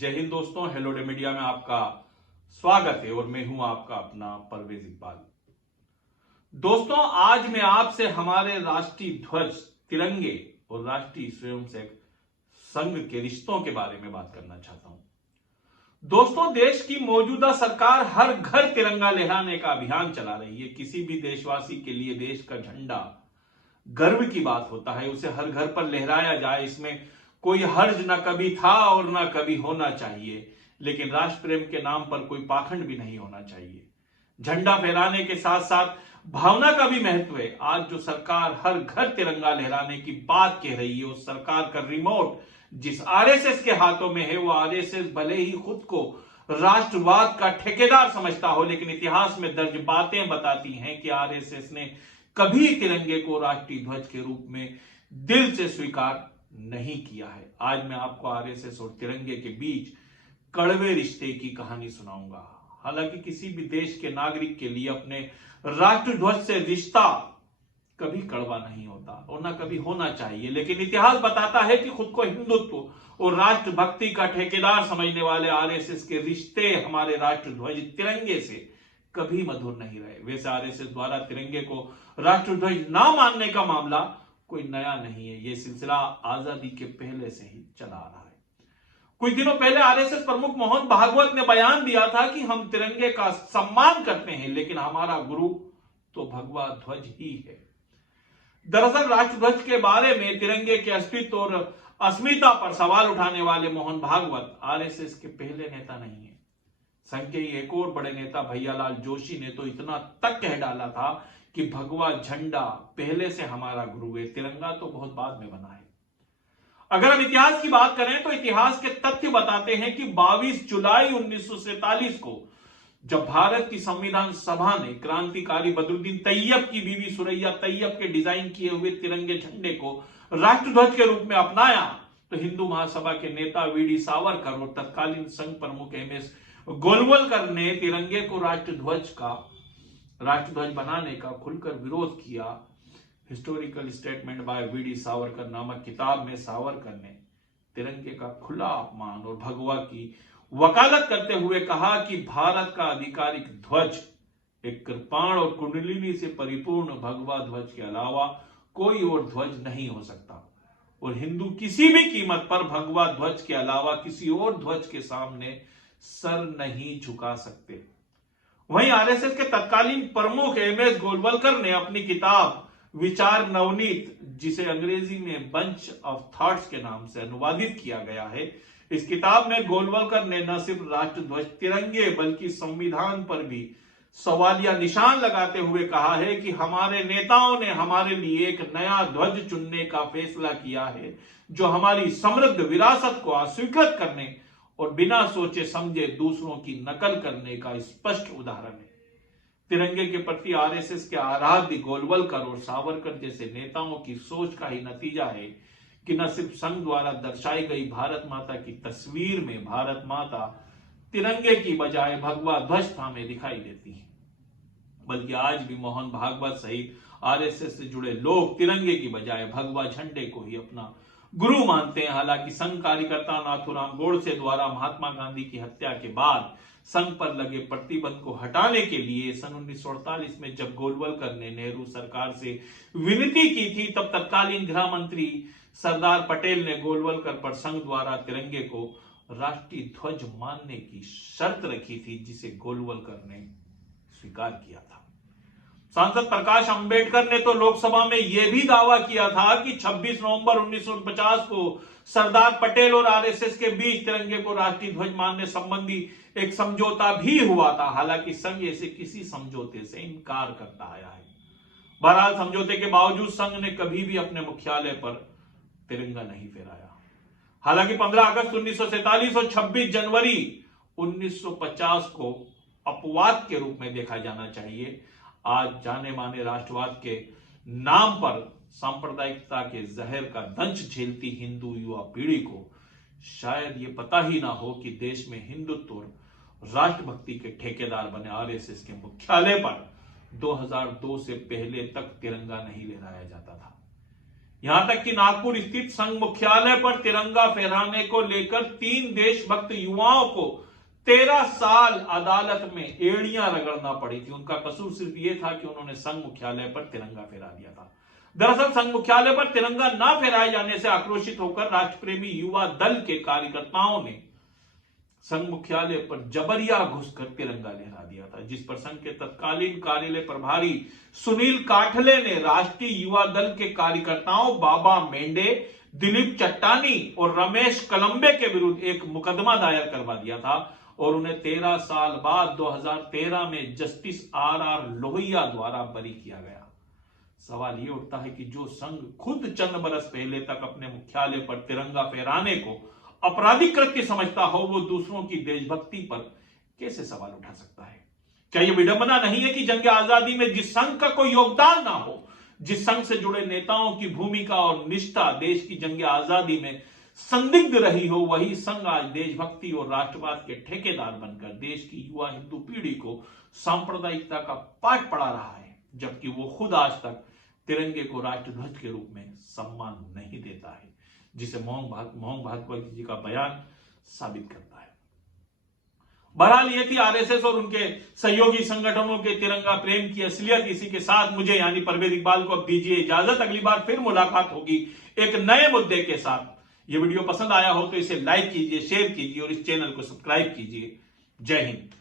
जय हिंद दोस्तों, hello day media में आपका स्वागत है और मैं हूं आपका अपना परवेज इकबाल। दोस्तों, आज मैं आपसे हमारे राष्ट्रीय ध्वज तिरंगे और राष्ट्रीय स्वयंसेवक संघ के रिश्तों के बारे में बात करना चाहता हूं। दोस्तों, देश की मौजूदा सरकार हर घर तिरंगा लहराने का अभियान चला रही है। किसी भी देशवासी के लिए देश का झंडा गर्व की बात होता है, उसे हर घर पर लहराया जाए, इसमें कोई हर्ज ना कभी था और ना कभी होना चाहिए। लेकिन राष्ट्र प्रेम के नाम पर कोई पाखंड भी नहीं होना चाहिए। झंडा फहराने के साथ साथ भावना का भी महत्व है। आज जो सरकार हर घर तिरंगा लहराने की बात कह रही है, उस सरकार का रिमोट जिस आरएसएस के हाथों में है, वो आरएसएस भले ही खुद को राष्ट्रवाद का ठेकेदार समझता हो, लेकिन इतिहास में दर्ज बातें बताती हैं कि आरएसएस ने कभी तिरंगे को राष्ट्रीय ध्वज के रूप में दिल से स्वीकार नहीं किया है। आज मैं आपको आरएसएस और तिरंगे के बीच कड़वे रिश्ते की कहानी सुनाऊंगा। हालांकि किसी भी देश के नागरिक के लिए अपने राष्ट्र ध्वज से रिश्ता कभी कड़वा नहीं होता और ना कभी होना चाहिए, लेकिन इतिहास बताता है कि खुद को हिंदुत्व और राष्ट्रभक्ति का ठेकेदार समझने वाले आरएसएस के रिश्ते हमारे राष्ट्र ध्वज तिरंगे से कभी मधुर नहीं रहे। वैसे आरएसएस द्वारा तिरंगे को राष्ट्र ध्वज ना मानने का मामला कोई नया नहीं है। यह सिलसिला आजादी के पहले से ही चला आ रहा है। कुछ दिनों पहले आरएसएस प्रमुख मोहन भागवत ने बयान दिया था कि हम तिरंगे का सम्मान करते हैं, लेकिन हमारा गुरु तो भगवा ध्वज ही है। दरअसल राष्ट्र ध्वज के बारे में, तिरंगे के अस्तित्व और अस्मिता पर सवाल उठाने वाले मोहन भागवत आरएसएस के पहले नेता नहीं है। संघ के एक और बड़े नेता भैयालाल जोशी ने तो इतना तक कह डाला था कि भगवा झंडा पहले से हमारा गुरु है, तिरंगा तो बहुत बाद में बना है। अगर हम इतिहास की बात करें तो इतिहास के तथ्य बताते हैं कि 22 जुलाई 1947 को जब भारत की संविधान सभा ने क्रांतिकारी बदरुद्दीन तैयब की बीवी सुरैया तैयब के डिजाइन किए हुए तिरंगे झंडे को राष्ट्रध्वज के रूप में अपनाया, तो हिंदू महासभा के नेता वीडी सावरकर और तत्कालीन संघ प्रमुख एमएस गोलवलकर ने तिरंगे को राष्ट्रध्वज बनाने का खुलकर विरोध किया। Historical statement by V D Savarkar नामक किताब में सावरकर ने तिरंगे का खुला अपमान और भगवा की वकालत करते हुए कहा कि भारत का आधिकारिक ध्वज एक कृपाण और कुंडलिनी से परिपूर्ण भगवा ध्वज के अलावा कोई और ध्वज नहीं हो सकता और हिंदू किसी भी कीमत पर भगवा ध्वज के अलावा किसी और ध्वज के सामने सर नहीं झुका सकते। वहीं आरएसएस के तत्कालीन प्रमुख एमएस गोलवलकर ने अपनी किताब विचार नवनीत, जिसे अंग्रेजी में बंच ऑफ थॉट्स के नाम से अनुवादित किया गया है, इस किताब में गोलवलकर ने न सिर्फ राष्ट्रध्वज तिरंगे बल्कि संविधान पर भी सवालिया निशान लगाते हुए कहा है कि हमारे नेताओं ने हमारे लिए एक नया ध्वज चुनने का फैसला किया है, जो हमारी समृद्ध विरासत को अस्वीकृत करने और बिना सोचे समझे दूसरों की नकल करने का स्पष्ट उदाहरण है। तिरंगे के प्रति आरएसएस के आराध्य गोलवलकर और सावरकर जैसे नेताओं की सोच का ही नतीजा है कि न सिर्फ संघ द्वारा दर्शाई गई भारत माता की तस्वीर में भारत माता तिरंगे की बजाय भगवा ध्वज थामे दिखाई देती है, बल्कि आज भी मोहन भागवत सहित आरएसएस से जुड़े लोग तिरंगे की बजाय भगवा झंडे को ही अपना गुरु मानते हैं। हालांकि संघ कार्यकर्ता नाथूराम गोडसे द्वारा महात्मा गांधी की हत्या के बाद संघ पर लगे प्रतिबंध को हटाने के लिए सन 1948 में जब गोलवलकर ने नेहरू सरकार से विनती की थी, तब तत्कालीन गृह मंत्री सरदार पटेल ने गोलवलकर पर संघ द्वारा तिरंगे को राष्ट्रीय ध्वज मानने की शर्त रखी थी, जिसे गोलवलकर ने स्वीकार किया था। सांसद प्रकाश अंबेडकर ने तो लोकसभा में यह भी दावा किया था कि 26 नवंबर 1949 को सरदार पटेल और आरएसएस के बीच तिरंगे को राष्ट्रीय ध्वज मानने संबंधी एक समझौता भी हुआ था। हालांकि संघ ऐसे किसी समझौते से इनकार करता आया है। बहरहाल समझौते के बावजूद संघ ने कभी भी अपने मुख्यालय पर तिरंगा नहीं फहराया। हालांकि 15 अगस्त 1947 और 26 जनवरी 1950 को अपवाद के रूप में देखा जाना चाहिए। आज जाने माने राष्ट्रवाद के नाम पर सांप्रदायिकता के जहर का दंश झेलती हिंदू युवा पीढ़ी को शायद ये पता ही ना हो कि देश में हिंदुत्व और राष्ट्रभक्ति के ठेकेदार बने आरएसएस के मुख्यालय पर 2002 से पहले तक तिरंगा नहीं लहराया जाता था। यहां तक कि नागपुर स्थित संघ मुख्यालय पर तिरंगा फहराने को लेकर 3 देशभक्त युवाओं को 13 साल अदालत में एड़ियां रगड़ना पड़ी थी। उनका कसूर सिर्फ यह था कि उन्होंने संघ मुख्यालय पर तिरंगा फहरा दिया था। दरअसल संघ मुख्यालय पर तिरंगा न फहराए जाने से आक्रोशित होकर राष्ट्रप्रेमी युवा दल के कार्यकर्ताओं ने संघ मुख्यालय पर जबरिया घुसकर तिरंगा लहरा दिया था, जिस पर संघ के तत्कालीन कार्यालय प्रभारी सुनील काठले ने राष्ट्रीय युवा दल के कार्यकर्ताओं बाबा मेंढे, दिलीप चट्टानी और रमेश कलंबे के विरुद्ध एक मुकदमा दायर करवा दिया था और उन्हें 13 साल बाद 2013 में जस्टिस आर लोहिया द्वारा बरी किया गया। सवाल यह उठता है कि जो संघ खुद चंद बरस पहले तक अपने मुख्यालय पर तिरंगा फहराने को आपराधिक कृत्य समझता हो, वो दूसरों की देशभक्ति पर कैसे सवाल उठा सकता है? क्या यह विडंबना नहीं है कि जंग आजादी में जिस संघ का कोई योगदान ना हो, जिस संघ से जुड़े नेताओं की भूमिका और निष्ठा देश की जंग आजादी में संदिग्ध रही हो, वही संघ आज देशभक्ति और राष्ट्रवाद के ठेकेदार बनकर देश की युवा हिंदू पीढ़ी को सांप्रदायिकता का पाठ पढ़ा रहा है, जबकि वो खुद आज तक तिरंगे को राष्ट्रध्वज के रूप में सम्मान नहीं देता है, जिसे मोहन भागवत जी का बयान साबित करता है। बहरहाल ये थी आरएसएस और उनके सहयोगी संगठनों के तिरंगा प्रेम की असलियत। इसी के साथ मुझे यानी परवेज इकबाल को अब दीजिए इजाजत। अगली बार फिर मुलाकात होगी एक नए मुद्दे के साथ। ये वीडियो पसंद आया हो तो इसे लाइक कीजिए, शेयर कीजिए और इस चैनल को सब्सक्राइब कीजिए। जय हिंद।